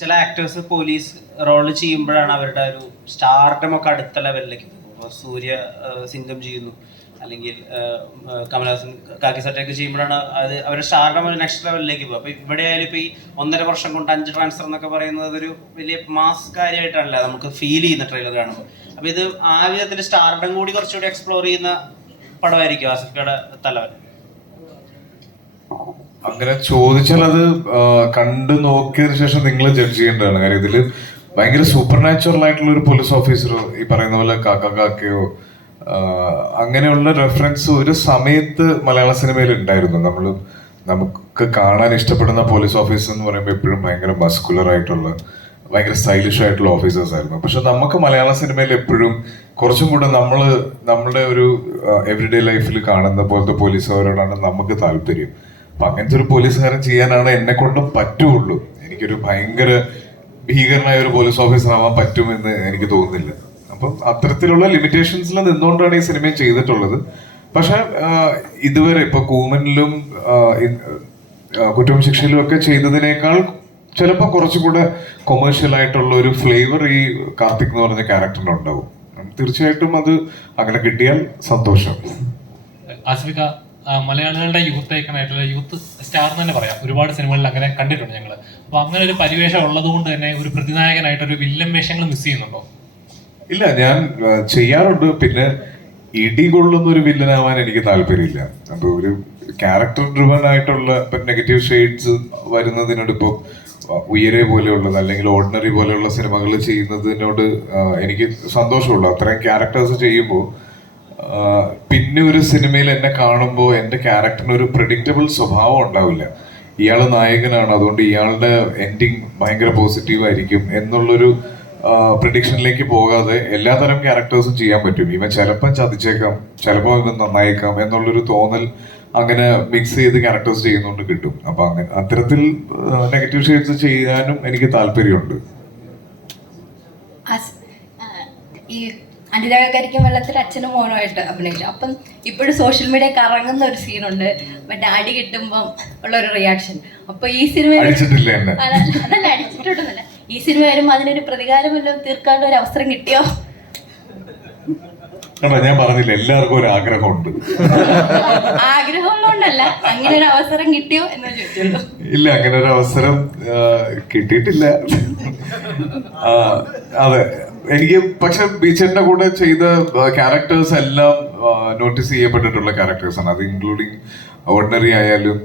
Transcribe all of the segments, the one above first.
ചില actors police role ചെയ്യുമ്പോഴാണ് അവരുടെ ഒരു സ്റ്റാർഡം ഒക്കെ അടുത്ത ലെവലിലേക്ക് ഇപ്പോൾ സൂര്യ സിംഗം ചെയ്യുന്നു. അല്ലെങ്കിൽ കമലഹാസൻ കാക്കി സറ്റൊക്കെ ചെയ്യുമ്പോഴാണ് അത് അവരുടെ സ്റ്റാർഡം ഒരു നെക്സ്റ്റ് ലെവലിലേക്ക് പോകും. അപ്പോൾ ഇവിടെ ആയാലും ഇപ്പോൾ ഈ ഒന്നര വർഷം കൊണ്ട് അഞ്ച് ട്രാൻസ്ഫർ എന്നൊക്കെ പറയുന്നത് ഒരു വലിയ മാസ് കാര്യമായിട്ടാണല്ലേ നമുക്ക് ഫീൽ ചെയ്യുന്ന ട്രെയിലർ കാണുമ്പോൾ. അപ്പോൾ ഇത് ആ വിധത്തിൽ സ്റ്റാർഡം കൂടി കുറച്ചുകൂടി എക്സ്പ്ലോർ ചെയ്യുന്ന പടമായിരിക്കും ആസിഫിക്കയുടെ തലവൻ. അങ്ങനെ ചോദിച്ചാൽ അത് കണ്ടു നോക്കിയതിനു ശേഷം നിങ്ങൾ ജഡ്ജ് ചെയ്യേണ്ടതാണ്. കാര്യം ഇതിൽ ഭയങ്കര സൂപ്പർ നാച്ചുറൽ ആയിട്ടുള്ള ഒരു പോലീസ് ഓഫീസറോ ഈ പറയുന്ന പോലെ കാക്ക കാക്കയോ അങ്ങനെയുള്ള റെഫറൻസ് ഒരു സമയത്ത് മലയാള സിനിമയിൽ ഉണ്ടായിരുന്നു. നമ്മൾ നമുക്ക് കാണാൻ ഇഷ്ടപ്പെടുന്ന പോലീസ് ഓഫീസർ എന്ന് പറയുമ്പോൾ എപ്പോഴും ഭയങ്കര മസ്കുലർ ആയിട്ടുള്ള ഭയങ്കര സ്റ്റൈലിഷ് ആയിട്ടുള്ള ഓഫീസേഴ്സ് ആയിരുന്നു. പക്ഷെ നമുക്ക് മലയാള സിനിമയിൽ എപ്പോഴും കുറച്ചും കൂടെ നമ്മൾ നമ്മുടെ ഒരു എവറിഡേ ലൈഫിൽ കാണുന്ന പോലത്തെ പോലീസുകാരോടാണ് നമുക്ക് താല്പര്യം. അപ്പൊ അങ്ങനത്തെ ഒരു പോലീസുകാരൻ ചെയ്യാനാണ് എന്നെ കൊണ്ടും പറ്റുള്ളൂ. എനിക്കൊരു ഭയങ്കര ഭീകരനായ ഒരു പോലീസ് ഓഫീസർ ആവാൻ പറ്റുമെന്ന് എനിക്ക് തോന്നുന്നില്ല. അപ്പം അത്തരത്തിലുള്ള ലിമിറ്റേഷൻസിൽ നിന്നുകൊണ്ടാണ് ഈ സിനിമയും ചെയ്തിട്ടുള്ളത്. പക്ഷെ ഇതുവരെ ഇപ്പൊ കൂമനിലും കുറ്റവും ശിക്ഷയിലും ഒക്കെ ചെയ്തതിനേക്കാൾ ചിലപ്പോൾ കുറച്ചുകൂടെ കൊമേഴ്ഷ്യൽ ആയിട്ടുള്ള ഒരു ഫ്ലേവർ ഈ കാർത്തിക് എന്ന് പറഞ്ഞ ക്യാരക്ടറിന് ഉണ്ടാവും. തീർച്ചയായിട്ടും അത് അങ്ങനെ കിട്ടിയാൽ സന്തോഷം. മലയാളികളുടെ യൂത്ത് ഐക്കണായിട്ടുള്ള യൂത്ത് സ്റ്റാർ എന്ന് തന്നെ പറയാം. ഒരുപാട് സിനിമകളിൽ അങ്ങനെ കണ്ടിട്ടുണ്ട് ഞങ്ങൾ അപ്പൊ അങ്ങനെ ഒരു പരിവേഷം ഉള്ളതുകൊണ്ട് തന്നെ ഒരു പ്രതിനായകനായിട്ട് ഒരു വില്ലൻ വേഷങ്ങൾ മിസ് ചെയ്യുന്നുണ്ടോ? ഇല്ല ഞാൻ ചെയ്യാറുണ്ട്. പിന്നെ ഇടികൊള്ളുന്ന ഒരു വില്ലനാവാൻ എനിക്ക് താല്പര്യമില്ല. അപ്പൊ ഒരു ക്യാരക്ടർ ഡ്രിവൺ ആയിട്ടുള്ള ഇപ്പൊ നെഗറ്റീവ് ഷെയ്ഡ്സ് വരുന്നതിനോട് ഇപ്പൊ ഉയരെ പോലെയുള്ളത് അല്ലെങ്കിൽ ഓർഡിനറി പോലെയുള്ള സിനിമകൾ ചെയ്യുന്നതിനോട് എനിക്ക് സന്തോഷമുള്ളൂ. അത്രയും ക്യാരക്ടേഴ്സ് ചെയ്യുമ്പോൾ പിന്നെ ഒരു സിനിമയിൽ എന്നെ കാണുമ്പോൾ എന്റെ ക്യാരക്ടറിന് ഒരു പ്രിഡിക്റ്റബിൾ സ്വഭാവം ഉണ്ടാവില്ല. ഇയാൾ നായകനാണ് അതുകൊണ്ട് ഇയാളുടെ എൻഡിങ് ഭയങ്കര പോസിറ്റീവ് ആയിരിക്കും എന്നുള്ളൊരു പ്രഡിക്ഷനിലേക്ക് പോകാതെ എല്ലാതരം ക്യാരക്ടേഴ്സും ചെയ്യാൻ പറ്റും. ഇവൻ ചിലപ്പം ചതിച്ചേക്കാം ചിലപ്പോൾ ഇവൻ നന്നായേക്കാം എന്നുള്ളൊരു തോന്നൽ അങ്ങനെ മിക്സ് ചെയ്ത് ക്യാരക്ടേഴ്സ് ചെയ്യുന്നതുകൊണ്ട് കിട്ടും. അപ്പം അങ്ങനെ അത്തരത്തിൽ നെഗറ്റീവ് ഷെയ്ഡ്സ് ചെയ്യാനും എനിക്ക് താല്പര്യമുണ്ട് അസ്- ആ, ഈ അനുരാഗ കരിക്കും വെള്ളത്തിൽ അച്ഛനും മോനുമായിട്ട് അഭിനയിച്ചു. അപ്പം ഇപ്പോഴും സോഷ്യൽ മീഡിയ കറങ്ങുന്ന ഒരു സീനുണ്ട് മറ്റേ അടി കിട്ടുമ്പം ഉള്ള ഒരു റിയാക്ഷൻ അപ്പൊ ഈ സിനിമ അതല്ല അടിച്ചിട്ടുണ്ടെന്നല്ല ഈ സിനിമ വരുമ്പോൾ അതിനൊരു പ്രതികാരം വല്ലതും തീർക്കാനുള്ള ഒരു അവസരം കിട്ടിയോ? കണ്ടോ ഞാൻ പറഞ്ഞില്ല എല്ലാവർക്കും ഒരു ആഗ്രഹമുണ്ട്. ആഗ്രഹമുള്ളതുകൊണ്ടല്ല അങ്ങനെ ഒരു അവസരം കിട്ടിയോ എന്ന് ചോദിച്ചുള്ളൂ ഇല്ല അങ്ങനെ ഒരു അവസരം കിട്ടിയിട്ടില്ല. അതെ. എനിക്ക് പക്ഷെ ബീച്ചറിന്റെ കൂടെ ചെയ്ത ക്യാരക്ടേഴ്സ് എല്ലാം നോട്ടീസ് ചെയ്യപ്പെട്ടിട്ടുള്ള ആണ്. അത് ഇൻക്ലൂഡിങ് ഓർഡിനറി ആയാലും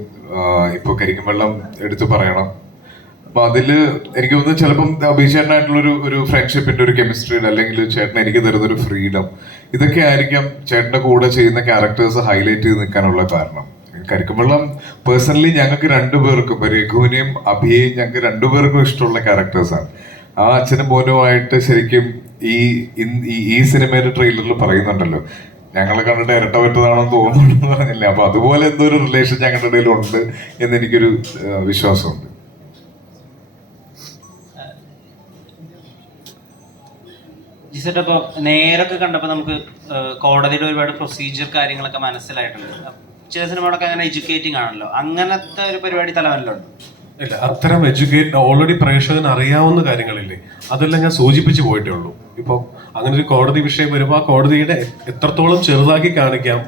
ഇപ്പൊ കരിക്കും വെള്ളം എടുത്തു പറയണം. അപ്പൊ അതിൽ എനിക്ക് തോന്നുന്നു ചിലപ്പം ബീച്ചേട്ടനായിട്ടുള്ള ഒരു ഒരു ഫ്രണ്ട്ഷിപ്പിന്റെ ഒരു കെമിസ്ട്രിയുടെ അല്ലെങ്കിൽ ചേട്ടൻ എനിക്ക് തരുന്ന ഒരു ഫ്രീഡം ഇതൊക്കെ ആയിരിക്കാം ചേട്ടന്റെ കൂടെ ചെയ്യുന്ന ക്യാരക്ടേഴ്സ് ഹൈലൈറ്റ് ചെയ്ത് നിൽക്കാനുള്ള കാരണം. കരിക്കുമ്പള്ളം പേഴ്സണലി ഞങ്ങൾക്ക് രണ്ടുപേർക്കും രഘുവിനെയും അഭിയെയും ഞങ്ങൾക്ക് രണ്ടുപേർക്കും ഇഷ്ടമുള്ള ക്യാരക്ടേഴ്സാണ് ആ അച്ഛനും മോനുമായിട്ട് ശരിക്കും ഈ ഈ- സിനിമയുടെ ട്രെയിലറിൽ പറയുന്നുണ്ടല്ലോ. ഞങ്ങൾ കണ്ടിട്ട് ഇരട്ട പറ്റതാണെന്ന് തോന്നുന്നുണ്ടെന്ന് പറഞ്ഞില്ലേ? അപ്പൊ അതുപോലെ എന്തോ ഒരു റിലേഷൻ ഞങ്ങളുടെ ഇടയിൽ ഉണ്ട് എന്ന് എനിക്കൊരു വിശ്വാസമുണ്ട്. അപ്പോൾ നേരൊക്കെ കണ്ടപ്പോൾ നമുക്ക് കോടതിയുടെ ഒരുപാട് പ്രൊസീജിയർ കാര്യങ്ങളൊക്കെ മനസ്സിലായിട്ടുണ്ട്. ചില സിനിമകളൊക്കെ അങ്ങനെ എഡ്യൂക്കേറ്റിംഗ് ആണല്ലോ. അങ്ങനത്തെ ഒരു പരിപാടി തലവനിലുണ്ട്? ഇല്ല അത്തരം എഡ്യൂക്കേറ്റ് ഓൾറെഡി പ്രേക്ഷകന് അറിയാവുന്ന കാര്യങ്ങളില്ലേ അതെല്ലാം ഞാൻ സൂചിപ്പിച്ചു പോയിട്ടേ ഉള്ളൂ. ഇപ്പൊ അങ്ങനെ ഒരു കോടതി വിഷയം വരുമ്പോൾ ആ കോടതിയുടെ എത്രത്തോളം ചെറുതാക്കി കാണിക്കാം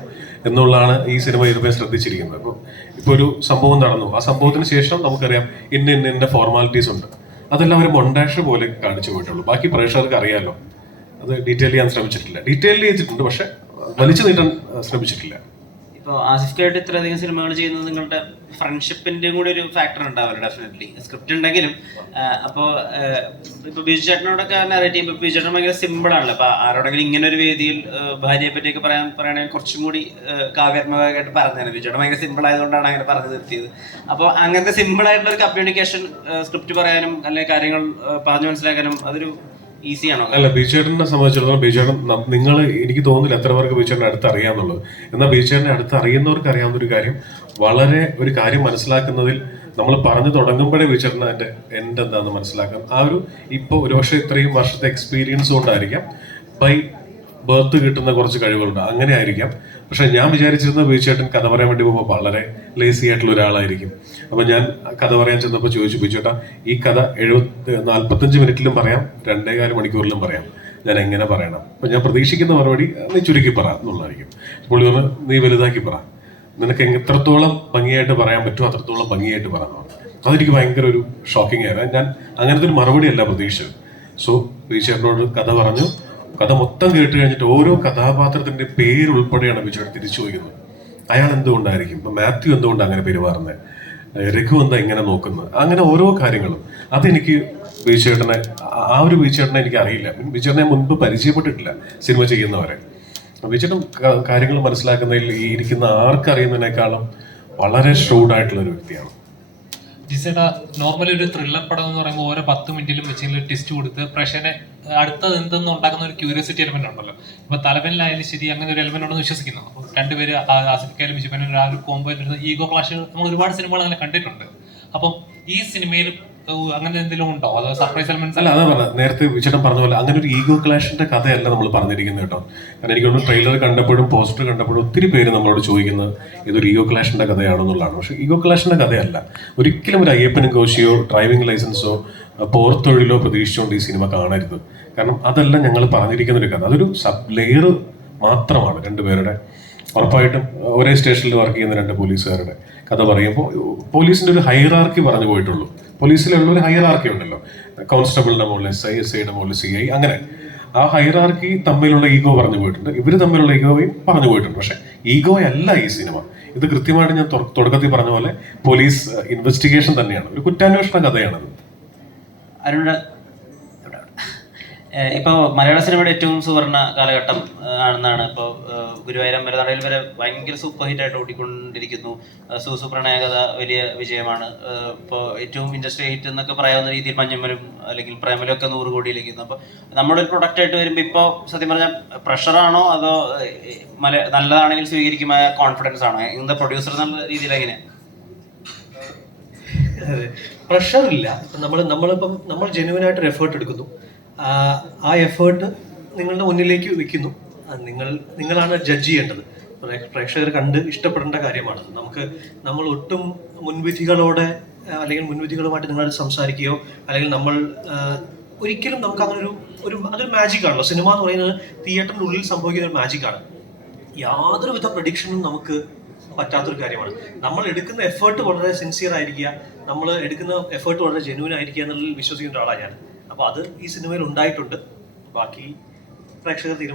എന്നുള്ളതാണ് ഈ സിനിമ ഇതുപോലെ ശ്രദ്ധിച്ചിരിക്കുന്നത്. അപ്പൊ ഇപ്പോൾ ഒരു സംഭവം നടന്നു. ആ സംഭവത്തിന് ശേഷം നമുക്കറിയാം ഇന്ന ഇന്ന ഇന്ന ഫോർമാലിറ്റീസ് ഉണ്ട്. അതെല്ലാം ഒരു മൊണ്ടാഷ് പോലെ കാണിച്ചു പോയിട്ടുള്ളൂ ബാക്കി പ്രേക്ഷകർക്ക് അറിയാലോ. അത് ഡീറ്റെയിൽ ചെയ്യാൻ ശ്രമിച്ചിട്ടില്ല. ഡീറ്റെയിൽ ചെയ്തിട്ടുണ്ട് പക്ഷെ വലിച്ചു നീട്ടാൻ ശ്രമിച്ചിട്ടില്ല. ഇപ്പോൾ ആസിഫായിട്ട് ഇത്രയധികം സിനിമകൾ ചെയ്യുന്നത് നിങ്ങളുടെ ഫ്രണ്ട്ഷിപ്പിന്റെ കൂടി ഒരു ഫാക്ടർ ഉണ്ടാവില്ല ഡെഫിനറ്റ്ലി സ്ക്രിപ്റ്റ് ഉണ്ടെങ്കിലും അപ്പോൾ ഇപ്പോൾ ബിജു ചേട്ടനോടൊക്കെ നറേറ്റ് ചെയ്യുമ്പോൾ ബിജു ചേട്ടൻ ഭയങ്കര സിമ്പിൾ ആണല്ലോ. അപ്പോൾ ആരോടെങ്കിലും ഇങ്ങനെ ഒരു വേദിയിൽ ഭാര്യയെ പറ്റിയൊക്കെ പറയാൻ പറയുകയാണെങ്കിൽ കുറച്ചും കൂടി കാവ്യാത്മകമായിട്ട് പറഞ്ഞാണ് ബിജു ചേട്ടൻ ഭയങ്കര സിമ്പിൾ ആയതുകൊണ്ടാണ് അങ്ങനെ പറഞ്ഞു നിർത്തിയത്. അപ്പോൾ അങ്ങനത്തെ സിമ്പിൾ ആയിട്ടുള്ള ഒരു കമ്മ്യൂണിക്കേഷൻ സ്ക്രിപ്റ്റ് പറയാനും അല്ലെങ്കിൽ കാര്യങ്ങൾ പറഞ്ഞു മനസ്സിലാക്കാനും അതൊരു ഈസി ആണോ അല്ല ബീച്ചേട്ടനെ സംബന്ധിച്ചിടത്തോളം ബീച്ചേട്ടൻ നിങ്ങൾ എനിക്ക് തോന്നുന്നില്ല എത്ര പേർക്ക് ബീച്ചേട്ടനെ അടുത്ത് അറിയാന്നുള്ളത്. എന്നാൽ ബീച്ചേട്ടനെ അടുത്ത് അറിയുന്നവർക്ക് അറിയാവുന്ന ഒരു കാര്യം വളരെ ഒരു കാര്യം മനസ്സിലാക്കുന്നതിൽ നമ്മൾ പറഞ്ഞു തുടങ്ങുമ്പോഴേ ബീച്ചേട്ടൻ അതിന്റെ എന്റെ എന്താണെന്ന് മനസ്സിലാക്കാം. ആ ഒരു ഇപ്പോൾ ഒരുപക്ഷെ ഇത്രയും വർഷത്തെ എക്സ്പീരിയൻസ് കൊണ്ടായിരിക്കാം. ബൈ ബർത്ത് കിട്ടുന്ന കുറച്ച് കഴിവുകളുണ്ട്. അങ്ങനെ ആയിരിക്കാം പക്ഷെ ഞാൻ വിചാരിച്ചിരുന്ന ബീച്ചേട്ടൻ കഥ പറയാൻ വേണ്ടി പോകുമ്പോൾ വളരെ ലേസി ആയിട്ടുള്ള ഒരാളായിരിക്കും. അപ്പൊ ഞാൻ കഥ പറയാൻ ചെന്നപ്പോൾ ചോദിച്ചു ബീച്ചേട്ടാ ഈ കഥ എഴുപത്തി നാൽപ്പത്തഞ്ച് മിനിറ്റിലും പറയാം രണ്ടേകാൽ മണിക്കൂറിലും പറയാം. ഞാൻ എങ്ങനെ പറയണം? അപ്പൊ ഞാൻ പ്രതീക്ഷിക്കുന്ന മറുപടി നീ ചുരുക്കി പറ എന്നുള്ളതായിരിക്കും. പുള്ളി പറഞ്ഞു നീ വലുതാക്കി പറ. നിനക്ക് എത്രത്തോളം ഭംഗിയായിട്ട് പറയാൻ പറ്റുമോ അത്രത്തോളം ഭംഗിയായിട്ട് പറ എന്ന് പറഞ്ഞു. അതെനിക്ക് ഭയങ്കര ഒരു ഷോക്കിംഗ് ആയിരുന്നു. ഞാൻ അങ്ങനത്തെ ഒരു മറുപടി അല്ല പ്രതീക്ഷിച്ചത്. സോ ബീച്ചേട്ടനോട് കഥ പറഞ്ഞു. കഥ മൊത്തം കേട്ട് കഴിഞ്ഞിട്ട് ഓരോ കഥാപാത്രത്തിന്റെ പേര് ഉൾപ്പെടെയാണ് ബീച്ചേട്ടൻ തിരിച്ചു ചോദിക്കുന്നത്. അയാൾ എന്തുകൊണ്ടായിരിക്കും? ഇപ്പൊ മാത്യു എന്തുകൊണ്ട് അങ്ങനെ പെരുമാറുന്നത് രഘു എന്താ ഇങ്ങനെ നോക്കുന്നത് അങ്ങനെ ഓരോ കാര്യങ്ങളും. അതെനിക്ക് ബീച്ചേട്ടനെ ആ- ഒരു ബീച്ചേട്ടനെ എനിക്ക് അറിയില്ല. ബീച്ചേട്ടനെ മുൻപ് പരിചയപ്പെട്ടിട്ടില്ല സിനിമ ചെയ്യുന്നവരെ. ബീച്ചേട്ടൻ കാര്യങ്ങൾ മനസ്സിലാക്കുന്നതിൽ ഈ ഇരിക്കുന്ന ആർക്കറിയുന്നതിനേക്കാളും വളരെ ഷ്രൂഡായിട്ടുള്ള ഒരു വ്യക്തിയാണ്. ജിസേട്ടാ നോർമലി ഒരു ത്രില്ലർ പടം എന്ന് പറയുമ്പോൾ ഓരോ പത്ത് മിനിറ്റിലും വെച്ചെങ്കിലും ട്വിസ്റ്റ് കൊടുത്ത് പ്രഷനെ അടുത്തത് എന്തെന്ന് ഉണ്ടാക്കുന്ന ഒരു ക്യൂരിയോസിറ്റി എലമെന്റ് ഉണ്ടല്ലോ. ഇപ്പൊ തലവനിലായാലും ശരി അങ്ങനെ ഒരു എലമെന്റ് ഉണ്ടെന്ന് വിശ്വസിക്കുന്നു. അപ്പോൾ രണ്ടുപേര് ആസിഫിക്കായാലും വിശുപ്പനും ആ ഒരു കോമ്പോ ഈഗോ ക്ലാഷ് നമ്മൾ ഒരുപാട് സിനിമകൾ അങ്ങനെ കണ്ടിട്ടുണ്ട്. അപ്പം ഈ സിനിമയിൽ അങ്ങനെ എന്തെങ്കിലും ഉണ്ടോ? അതോ സർപ്രൈസ് എലമെന്റ്സ് അല്ല അതാ പറഞ്ഞത്. നേരത്തെ വിചേട്ടൻ പറഞ്ഞ പോലെ അങ്ങനെ ഒരു ഈഗോ ക്ലാഷിന്റെ കഥയല്ല നമ്മൾ പറഞ്ഞിരിക്കുന്നത് കേട്ടോ. കാരണം എനിക്ക് തോന്നുന്നു ട്രെയിലർ കണ്ടപ്പോഴും പോസ്റ്റർ കണ്ടപ്പോഴും ഒത്തിരി പേര് നമ്മളോട് ചോദിക്കുന്നത് ഇതൊരു ഈഗോ ക്ലാഷിന്റെ കഥയാണെന്നുള്ളതാണ്. പക്ഷെ ഈഗോ ക്ലാഷിന്റെ കഥയല്ല. ഒരിക്കലും ഒരു അയ്യപ്പനും കോശിയോ ഡ്രൈവിംഗ് ലൈസൻസോ പോർത്തൊഴിലോ പ്രതീക്ഷിച്ചുകൊണ്ട് ഈ സിനിമ കാണരുത്. കാരണം അതല്ല ഞങ്ങൾ പറഞ്ഞിരിക്കുന്ന ഒരു കഥ. അതൊരു സബ് ലെയർ മാത്രമാണ് രണ്ടുപേരുടെ. ഉറപ്പായിട്ടും ഒരേ സ്റ്റേഷനിൽ വർക്ക് ചെയ്യുന്ന രണ്ട് പോലീസുകാരുടെ കഥ പറയുമ്പോൾ പോലീസിന്റെ ഒരു ഹൈറാർക്കി പറഞ്ഞു പോയിട്ടുള്ളൂ. പോലീസിലുള്ള ഒരു ഹൈറാർക്കി ഉണ്ടല്ലോ. കോൺസ്റ്റബിളിന്റെ മുകളിൽ എസ് ഐ എസ് ഐയുടെ മുകളിൽ സി ഐ അങ്ങനെ. ആ ഹൈറാർക്കി തമ്മിലുള്ള ഈഗോ പറഞ്ഞു പോയിട്ടുണ്ട്. ഇവർ തമ്മിലുള്ള ഈഗോയും പറഞ്ഞു പോയിട്ടുണ്ട്. പക്ഷെ ഈഗോ അല്ല ഈ സിനിമ. ഇത് കൃത്യമായിട്ട് ഞാൻ തുടക്കത്തിൽ പറഞ്ഞ പോലെ പോലീസ് ഇൻവെസ്റ്റിഗേഷൻ തന്നെയാണ്. ഒരു കുറ്റാന്വേഷണ കഥയാണത്. അരുണ ഇപ്പോൾ മലയാള സിനിമയുടെ ഏറ്റവും സുവർണ കാലഘട്ടം ആണെന്നാണ്. ഇപ്പോൾ ഗുരുവായൂരം വരെ നടയിൽ വരെ ഭയങ്കര സൂപ്പർ ഹിറ്റ് ആയിട്ട് ഓടിക്കൊണ്ടിരിക്കുന്നു. സൂസു പ്രണയകഥ വലിയ വിജയമാണ്. ഇപ്പോൾ ഏറ്റവും ഇൻഡസ്ട്രി ഹിറ്റ് എന്നൊക്കെ പറയാവുന്ന രീതിയിൽ മഞ്ഞമ്മലും അല്ലെങ്കിൽ പ്രേമലും ഒക്കെ നൂറ് കോടിയിലേക്ക് അപ്പോൾ നമ്മുടെ ഒരു പ്രൊഡക്റ്റ് ആയിട്ട് വരുമ്പോൾ ഇപ്പോൾ സത്യം പറഞ്ഞാൽ പ്രഷറാണോ അതോ മല നല്ലതാണെങ്കിൽ സ്വീകരിക്കുന്ന കോൺഫിഡൻസ് ആണോ? എന്താ പ്രൊഡ്യൂസർ എന്നുള്ള രീതിയിൽ പ്രഷർ ഇല്ല. ഇപ്പം നമ്മൾ നമ്മളിപ്പം നമ്മൾ ജെന്യൂനായിട്ട് ഒരു എഫേർട്ട് എടുക്കുന്നു. ആ, എഫേർട്ട് നിങ്ങളുടെ മുന്നിലേക്ക് വെക്കുന്നു. നിങ്ങൾ നിങ്ങളാണ് ജഡ്ജ് ചെയ്യേണ്ടത്. പ്രേക്ഷകർ കണ്ട് ഇഷ്ടപ്പെടേണ്ട കാര്യമാണ്. നമുക്ക് നമ്മൾ ഒട്ടും മുൻവിധികളോടെ അല്ലെങ്കിൽ മുൻവിധികളുമായിട്ട് നിങ്ങളോട് സംസാരിക്കുകയോ അല്ലെങ്കിൽ നമ്മൾ ഒരിക്കലും നമുക്ക് അങ്ങനെ ഒരു ഒരു അതൊരു മാജിക് ആണല്ലോ. സിനിമ എന്ന് പറയുന്നത് തിയേറ്ററിന്റെ ഉള്ളിൽ സംഭവിക്കുന്ന ഒരു മാജിക്കാണ് യാതൊരു വിധ പ്രഡിക്ഷനും നമുക്ക് പറ്റാത്തൊരു കാര്യമാണ്. നമ്മൾ എടുക്കുന്ന എഫേർട്ട് വളരെ സിൻസിയർ ആയിരിക്കുക നമ്മൾ എടുക്കുന്ന എഫേർട്ട് വളരെ ജെന്യൂൻ ആയിരിക്കുക എന്നുള്ളതിൽ വിശ്വസിക്കുന്ന ഒരാളാണ് ഞാൻ. അപ്പോൾ അത് ഈ സിനിമയിൽ ഉണ്ടായിട്ടുണ്ട്. ബാക്കി പ്രേക്ഷകർ തീരുമാനിക്കും.